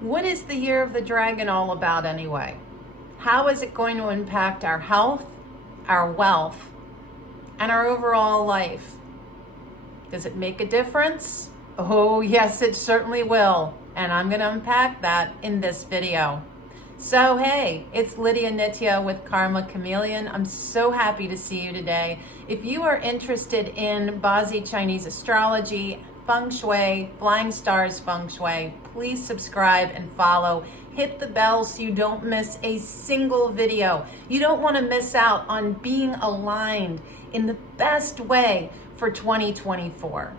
What is the year of the dragon all about anyway? How is it going to impact our health, our wealth, and our overall life? Does it make a difference? Oh, yes, it certainly will. And I'm going to unpack that in this video. So, hey, it's Lydia Nitya with Karma Chameleon. I'm so happy to see you today. If you are interested in Bazi Chinese astrology, feng shui, flying stars feng shui, please subscribe and follow. Hit the bell so you don't miss a single video. You don't want to miss out on being aligned in the best way for 2024.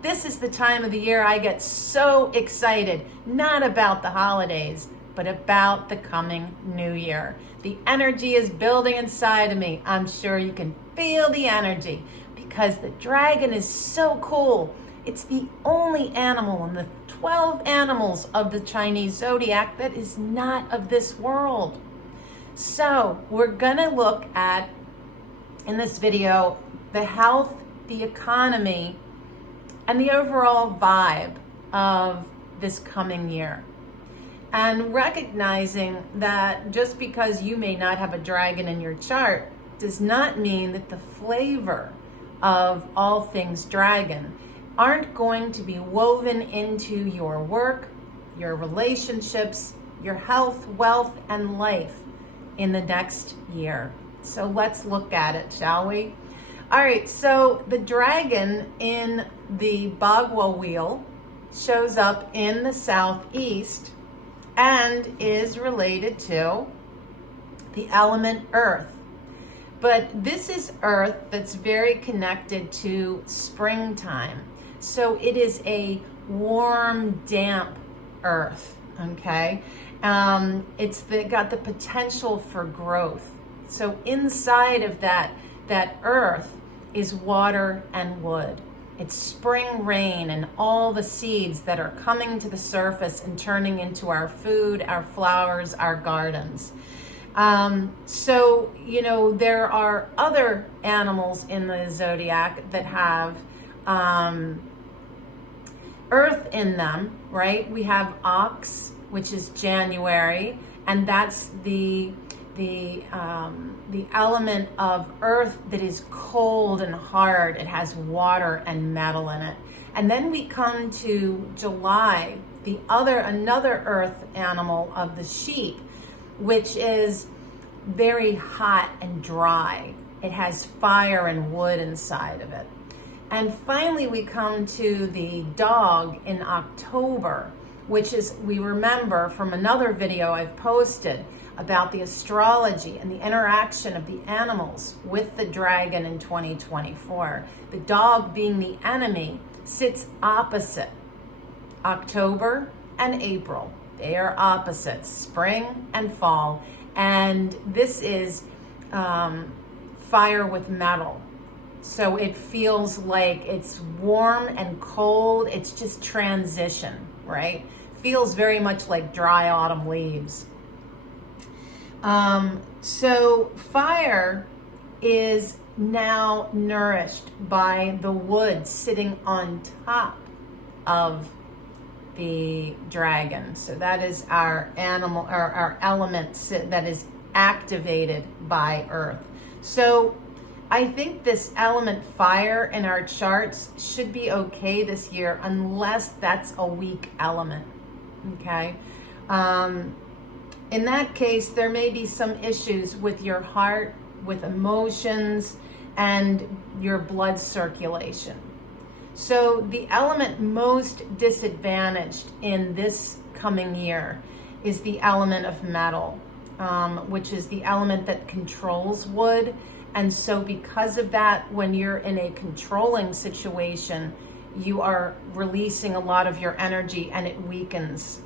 This is the time of the year I get so excited, not about the holidays, but about the coming new year. The energy is building inside of me. I'm sure you can feel the energy because the dragon is so cool. It's the only animal in the 12 animals of the Chinese zodiac that is not of this world. So we're gonna look at, in this video, the health, the economy, and the overall vibe of this coming year. And recognizing that just because you may not have a dragon in your chart does not mean that the flavor of all things dragon aren't going to be woven into your work, your relationships, your health, wealth, and life in the next year. So let's look at it, shall we? All right, so the dragon in the Bagua wheel shows up in the southeast and is related to the element earth. But this is earth that's very connected to springtime. So it is a warm, damp earth, okay? It's got the potential for growth. So inside of that earth is water and wood. It's spring rain and all the seeds that are coming to the surface and turning into our food, our flowers, our gardens. So, there are other animals in the zodiac that have earth in them, right? We have ox, which is January, and that's the element of earth that is cold and hard. It has water and metal in it. And then we come to July, another earth animal of the sheep, which is very hot and dry. It has fire and wood inside of it. And finally, we come to the dog in October, which is, we remember from another video I've posted about the astrology and the interaction of the animals with the dragon in 2024. The dog, being the enemy, sits opposite October and April. They are opposites, spring and fall. And this is fire with metal. So it feels like it's warm and cold. It's just transition, right? Feels very much like dry autumn leaves. So fire is now nourished by the wood sitting on top of the dragon. So that is our animal, or our element that is activated by earth. So I think this element fire in our charts should be okay this year, unless that's a weak element, okay? In that case, there may be some issues with your heart, with emotions, and your blood circulation. So the element most disadvantaged in this coming year is the element of metal, which is the element that controls wood. And so because of that, when you're in a controlling situation, you are releasing a lot of your energy and it weakens.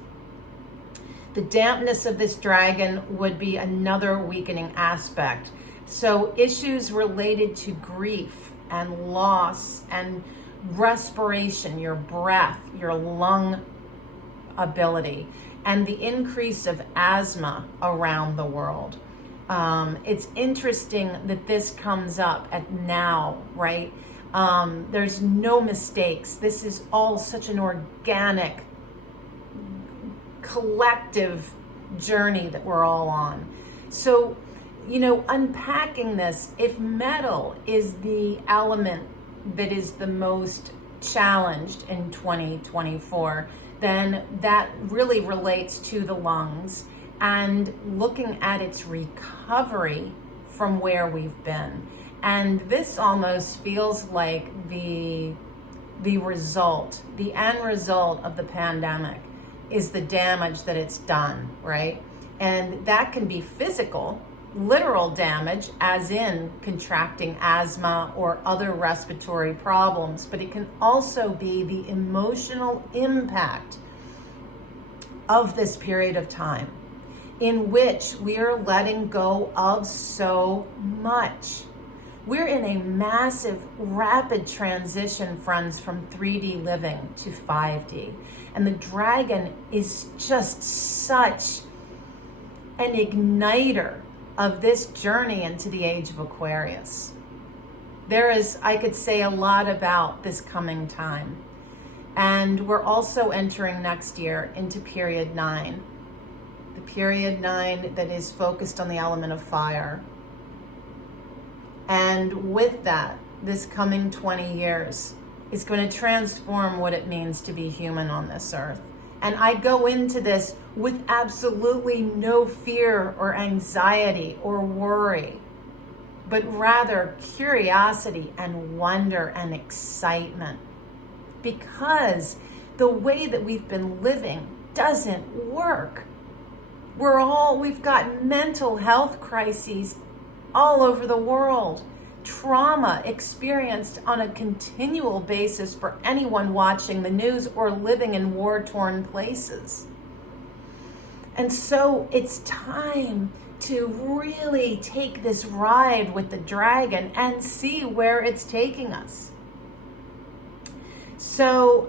The dampness of this dragon would be another weakening aspect. So issues related to grief and loss and respiration, your breath, your lung ability, and the increase of asthma around the world. It's interesting that this comes up at now, right? There's no mistakes. This is all such an organic collective journey that we're all on. So, unpacking this, if metal is the element that is the most challenged in 2024, then that really relates to the lungs and looking at its recovery from where we've been. And this almost feels like the result, the end result of the pandemic is the damage that it's done, right? And that can be physical, literal damage, as in contracting asthma or other respiratory problems, but it can also be the emotional impact of this period of time in which we are letting go of so much. We're in a massive, rapid transition, friends, from 3D living to 5D. And the dragon is just such an igniter of this journey into the age of Aquarius. There is, I could say, a lot about this coming time. And we're also entering next year into period 9. The period 9 that is focused on the element of fire. And with that, this coming 20 years is going to transform what it means to be human on this earth. And I go into this with absolutely no fear or anxiety or worry, but rather curiosity and wonder and excitement. Because the way that we've been living doesn't work. We've got mental health crises all over the world. Trauma experienced on a continual basis for anyone watching the news or living in war-torn places. And so it's time to really take this ride with the dragon and see where it's taking us. So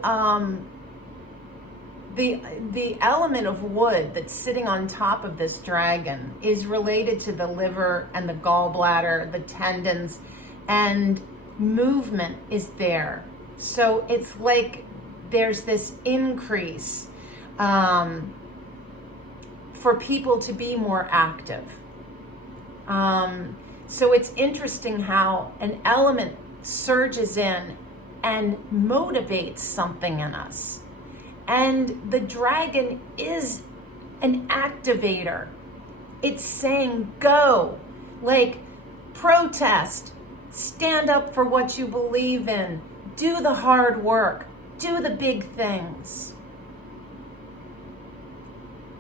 the element of wood that's sitting on top of this dragon is related to the liver and the gallbladder, the tendons, and movement is there. So it's like there's this increase for people to be more active. So it's interesting how an element surges in and motivates something in us. And the dragon is an activator. It's saying go, like protest, stand up for what you believe in, do the hard work, do the big things.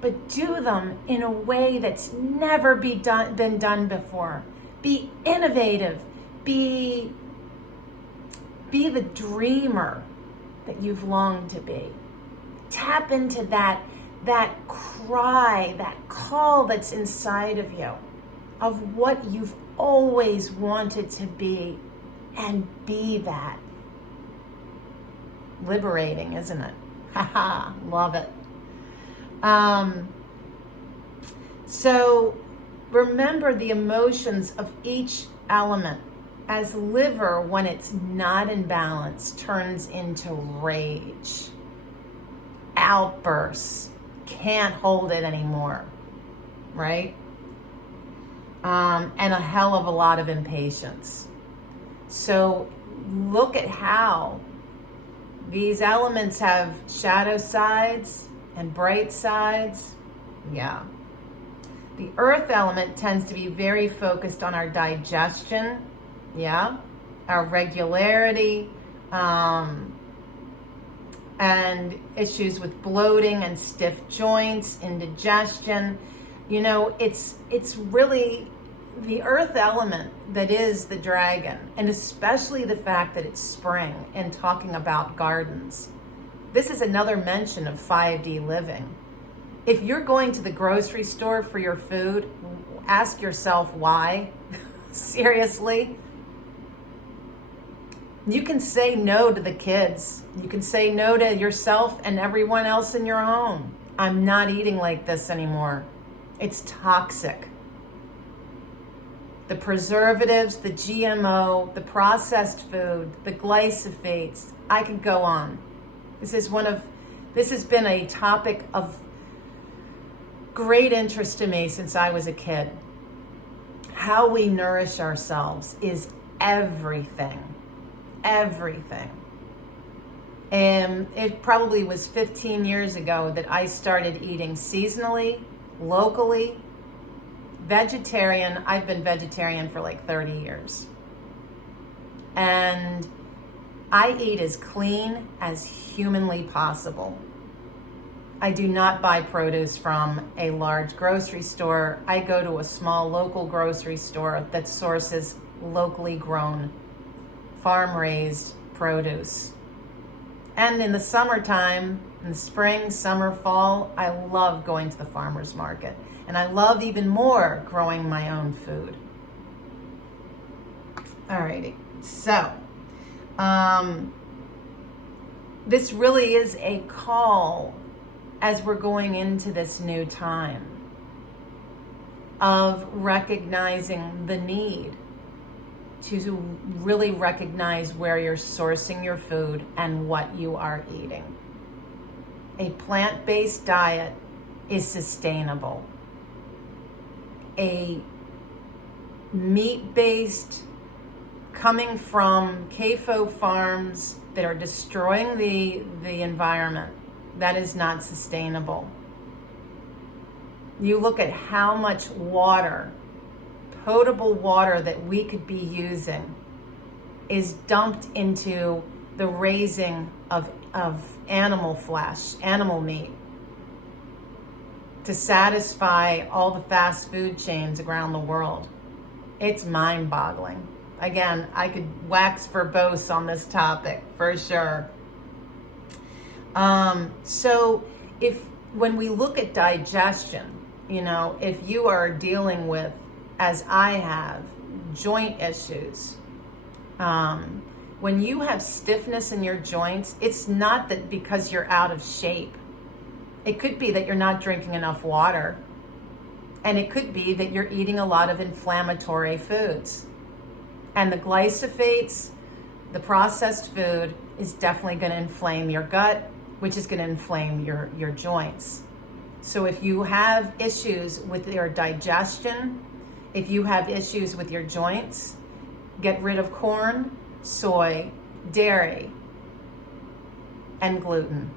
But do them in a way that's never been done before. Be innovative, be the dreamer that you've longed to be. Tap into that cry, that call that's inside of you, of what you've always wanted to be, and be that. Liberating, isn't it? Haha, love it. So remember the emotions of each element. As liver, when it's not in balance, turns into rage. Outbursts, can't hold it anymore, right? And a hell of a lot of impatience. So look at how these elements have shadow sides and bright sides. Yeah. The earth element tends to be very focused on our digestion, yeah, our regularity, and issues with bloating and stiff joints, indigestion. It's really the earth element that is the dragon, and especially the fact that it's spring and talking about gardens. This is another mention of 5D living. If you're going to the grocery store for your food, ask yourself why. Seriously. You can say no to the kids. You can say no to yourself and everyone else in your home. I'm not eating like this anymore. It's toxic. The preservatives, the GMO, the processed food, the glyphosates, I could go on. This has been a topic of great interest to me since I was a kid. How we nourish ourselves is everything. Everything. And it probably was 15 years ago that I started eating seasonally, locally, vegetarian. I've been vegetarian for like 30 years. And I eat as clean as humanly possible. I do not buy produce from a large grocery store. I go to a small local grocery store that sources locally grown, farm-raised produce. And in the summertime, in the spring, summer, fall, I love going to the farmer's market. And I love even more growing my own food. Alrighty, so this really is a call as we're going into this new time of recognizing the need to really recognize where you're sourcing your food and what you are eating. A plant-based diet is sustainable. A meat-based, coming from CAFO farms that are destroying the environment, that is not sustainable. You look at how much water, potable water that we could be using is dumped into the raising of animal flesh, animal meat, to satisfy all the fast food chains around the world. It's mind-boggling. Again, I could wax verbose on this topic for sure. So when we look at digestion, if you are dealing with, as I have, joint issues, when you have stiffness in your joints, it's not that because you're out of shape. It could be that you're not drinking enough water. And it could be that you're eating a lot of inflammatory foods. And the glyphosates, the processed food, is definitely going to inflame your gut, which is going to inflame your joints. So if you have issues with your digestion, if you have issues with your joints, get rid of corn, soy, dairy, and gluten.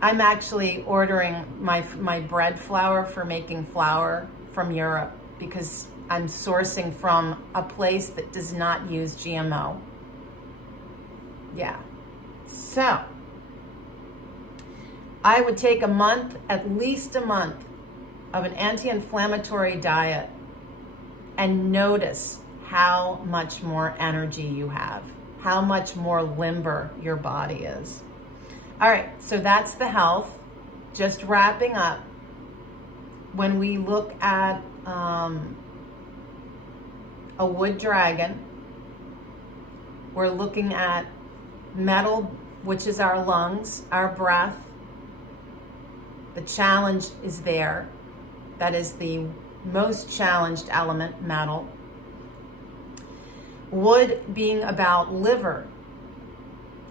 I'm actually ordering my bread flour for making flour from Europe because I'm sourcing from a place that does not use GMO. Yeah. So I would take a month, at least a month, of an anti-inflammatory diet and notice how much more energy you have, how much more limber your body is. All right, so that's the health. Just wrapping up, when we look at a wood dragon, we're looking at metal, which is our lungs, our breath. The challenge is there. That is the most challenged element, metal. Wood being about liver.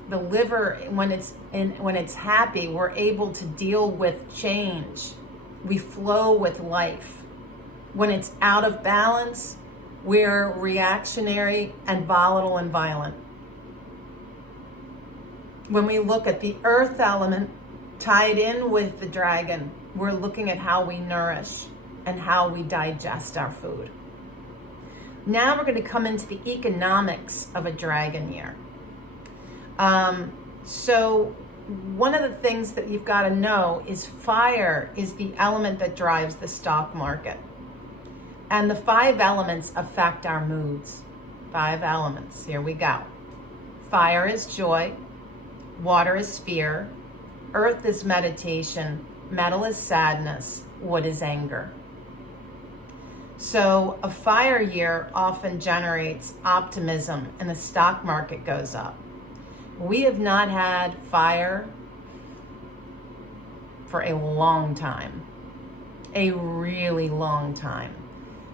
The liver, when it's happy, we're able to deal with change. We flow with life. When it's out of balance, we're reactionary and volatile and violent. When we look at the earth element tied in with the dragon, we're looking at how we nourish and how we digest our food. Now we're going to come into the economics of a dragon year. So one of the things that you've got to know is fire is the element that drives the stock market. And the 5 elements affect our moods. 5 elements. Here we go. Fire is joy. Water is fear. Earth is meditation. Metal is sadness. Wood is anger. So a fire year often generates optimism and the stock market goes up. We have not had fire for a long time, a really long time.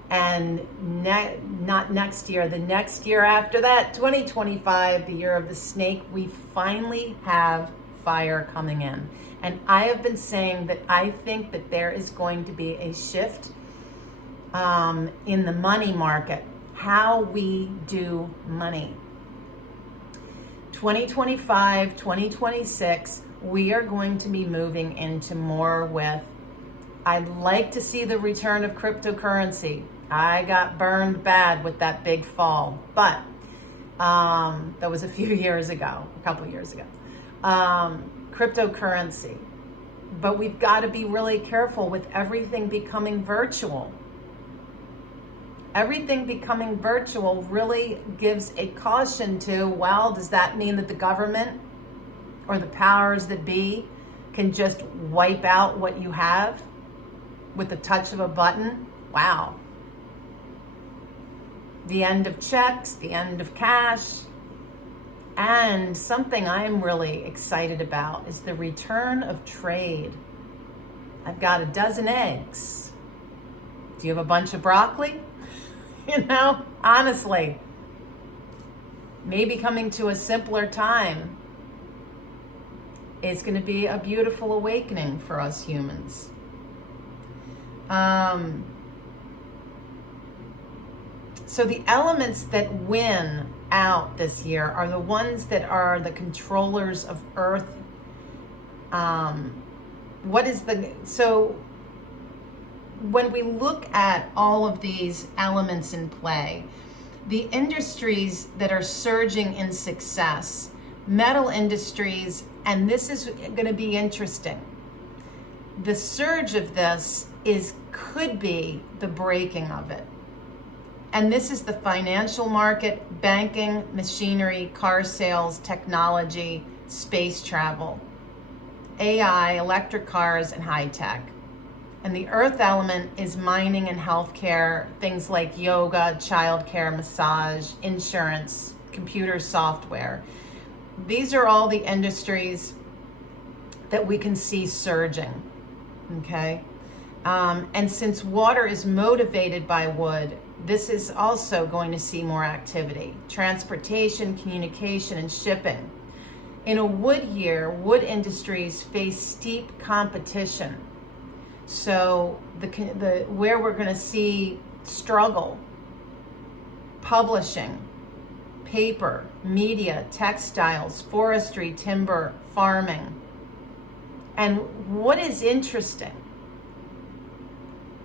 And not next year, the next year after that, 2025, the year of the snake, we finally have fire coming in. And I have been saying that I think that there is going to be a shift in the money market, how we do money. 2025, 2026, we are going to be moving into more with, I'd like to see the return of cryptocurrency. I got burned bad with that big fall, but that was a few years ago, a couple of years ago. Cryptocurrency. But we've got to be really careful with everything becoming virtual. Everything becoming virtual really gives a caution to, well, does that mean that the government or the powers that be can just wipe out what you have with the touch of a button? Wow. The end of checks, the end of cash. And something I'm really excited about is the return of trade. I've got a dozen eggs. Do you have a bunch of broccoli? You know, honestly, maybe coming to a simpler time is going to be a beautiful awakening for us humans. So the elements that win out this year are the ones that are the controllers of Earth. So when we look at all of these elements in play, the industries that are surging in success, metal industries, and this is going to be interesting. The surge of this could be the breaking of it. And this is the financial market, banking, machinery, car sales, technology, space travel, AI, electric cars, and high tech. And the earth element is mining and healthcare, things like yoga, childcare, massage, insurance, computer software. These are all the industries that we can see surging, okay? And since water is motivated by wood, this is also going to see more activity. Transportation, communication, and shipping. In a wood year, wood industries face steep competition. So where we're going to see struggle, publishing, paper, media, textiles, forestry, timber, farming. And what is interesting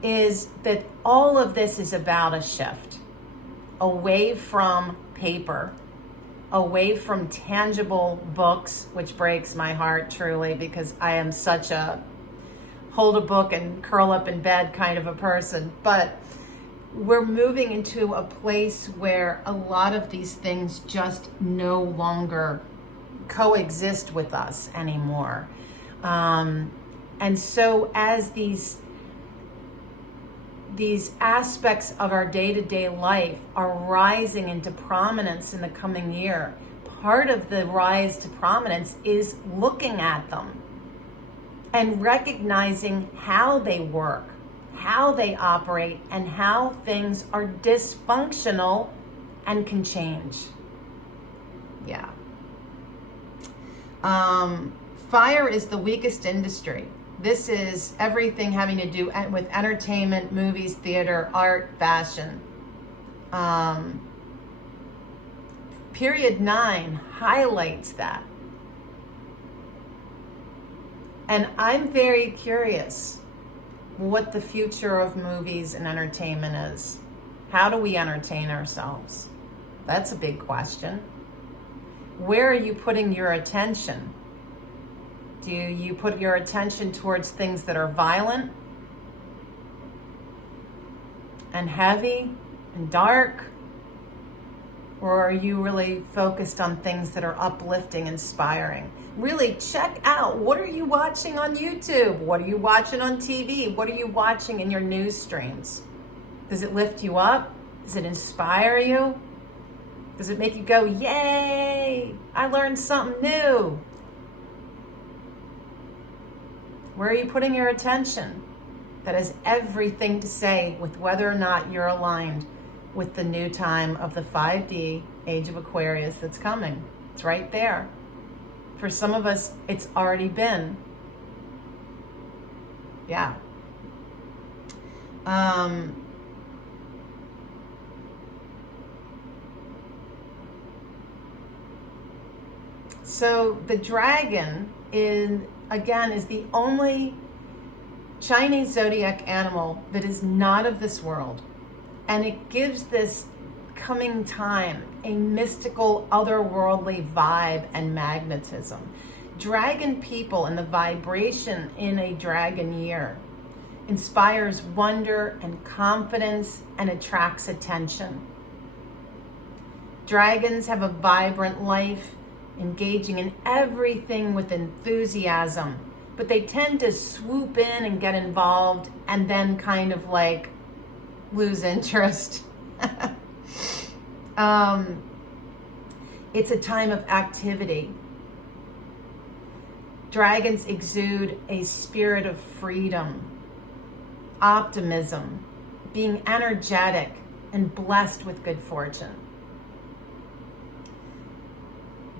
is that all of this is about a shift away from paper, away from tangible books, which breaks my heart truly, because I am such a hold a book and curl up in bed kind of a person. But we're moving into a place where a lot of these things just no longer coexist with us anymore. And so as these aspects of our day-to-day life are rising into prominence in the coming year, part of the rise to prominence is looking at them and recognizing how they work, how they operate, and how things are dysfunctional and can change. Yeah. Fire is the weakest industry. This is everything having to do with entertainment, movies, theater, art, fashion. Period 9 highlights that. And I'm very curious what the future of movies and entertainment is. How do we entertain ourselves? That's a big question. Where are you putting your attention? Do you put your attention towards things that are violent and heavy and dark? Or are you really focused on things that are uplifting, inspiring? Really check out, what are you watching on YouTube? What are you watching on TV? What are you watching in your news streams? Does it lift you up? Does it inspire you? Does it make you go, yay, I learned something new? Where are you putting your attention? That has everything to say with whether or not you're aligned with the new time of the 5D Age of Aquarius that's coming. It's right there. For some of us, it's already been. Yeah. So the dragon is the only Chinese zodiac animal that is not of this world. And it gives this coming time a mystical, otherworldly vibe and magnetism. Dragon people and the vibration in a dragon year inspires wonder and confidence and attracts attention. Dragons have a vibrant life, engaging in everything with enthusiasm, but they tend to swoop in and get involved and then kind of like lose interest. It's a time of activity. Dragons exude a spirit of freedom, optimism, being energetic and blessed with good fortune.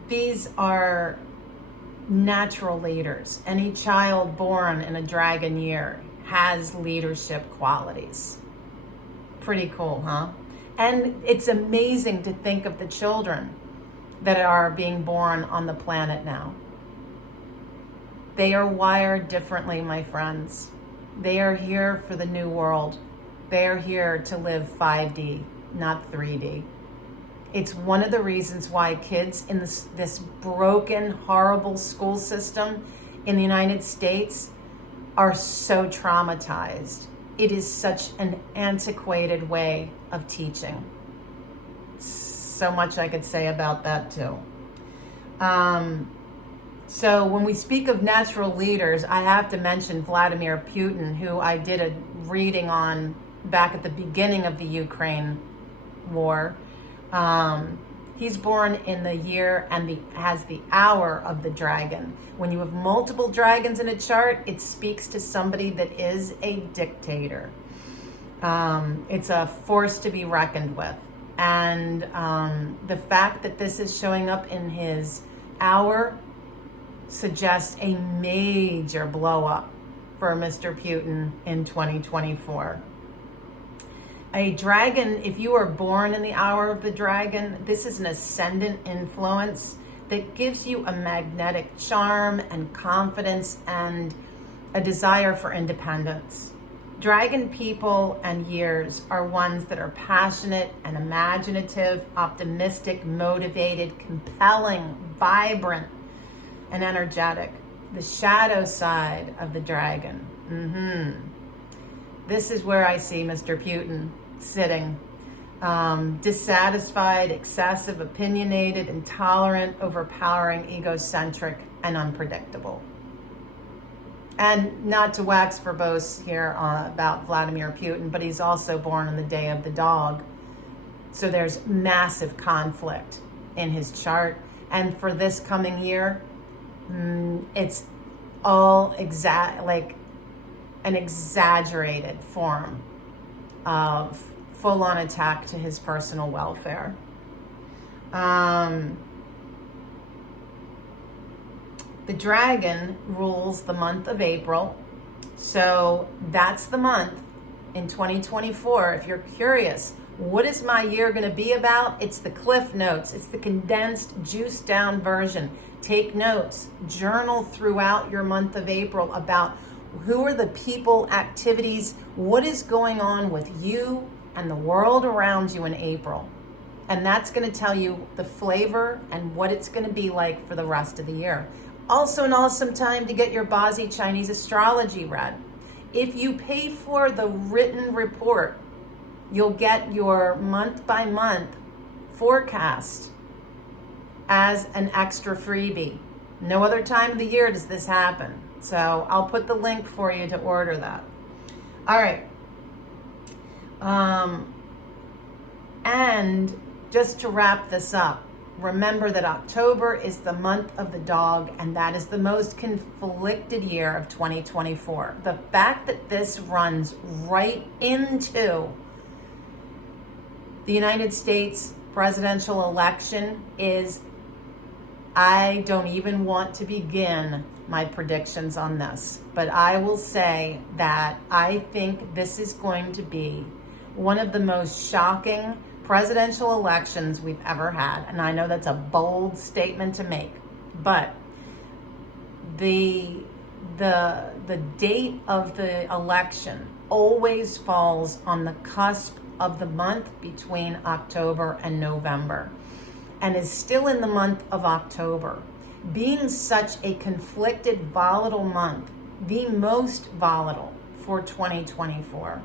These are natural leaders. Any child born in a dragon year has leadership qualities. Pretty cool, huh? And it's amazing to think of the children that are being born on the planet now. They are wired differently, my friends. They are here for the new world. They are here to live 5D, not 3D. It's one of the reasons why kids in this broken, horrible school system in the United States are so traumatized. It is such an antiquated way of teaching. So much I could say about that too. So when we speak of natural leaders, I have to mention Vladimir Putin, who I did a reading on back at the beginning of the Ukraine war. He's born in the year and has the hour of the dragon. When you have multiple dragons in a chart, it speaks to somebody that is a dictator. It's a force to be reckoned with. And the fact that this is showing up in his hour suggests a major blow up for Mr. Putin in 2024. A dragon, if you are born in the hour of the dragon, this is an ascendant influence that gives you a magnetic charm and confidence and a desire for independence. Dragon people and years are ones that are passionate and imaginative, optimistic, motivated, compelling, vibrant, and energetic. The shadow side of the dragon. This is where I see Mr. Putin sitting. Dissatisfied, excessive, opinionated, intolerant, overpowering, egocentric, and unpredictable. And not to wax verbose here about Vladimir Putin, but he's also born on the day of the dog. So there's massive conflict in his chart. And for this coming year, it's all like an exaggerated form of full-on attack to his personal welfare. The dragon rules the month of April. So that's the month in 2024. If you're curious, what is my year going to be about? It's the Cliff Notes. It's the condensed, juiced down version. Take notes, journal throughout your month of April about who are the people, activities, what is going on with you and the world around you in April. And that's going to tell you the flavor and what it's going to be like for the rest of the year. Also an awesome time to get your Bazi Chinese astrology read. If you pay for the written report, you'll get your month by month forecast as an extra freebie. No other time of the year does this happen. So I'll put the link for you to order that. All right. And just to wrap this up, remember that October is the month of the dog, and that is the most conflicted year of 2024. The fact that this runs right into the United States presidential election is I don't even want to begin my predictions on this, but I will say that I think this is going to be one of the most shocking presidential elections we've ever had. And I know that's a bold statement to make, but the date of the election always falls on the cusp of the month between October and November, and is still in the month of October. Being such a conflicted, volatile month, the most volatile for 2024.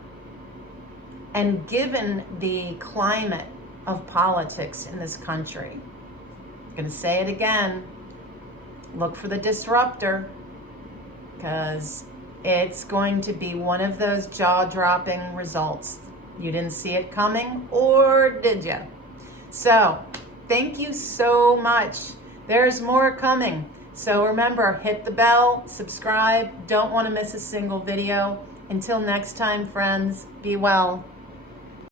And given the climate of politics in this country, I'm going to say it again, look for the disruptor, because it's going to be one of those jaw-dropping results. You didn't see it coming, or did you? So, thank you so much. There's more coming. So remember, hit the bell, subscribe. Don't want to miss a single video. Until next time, friends, be well.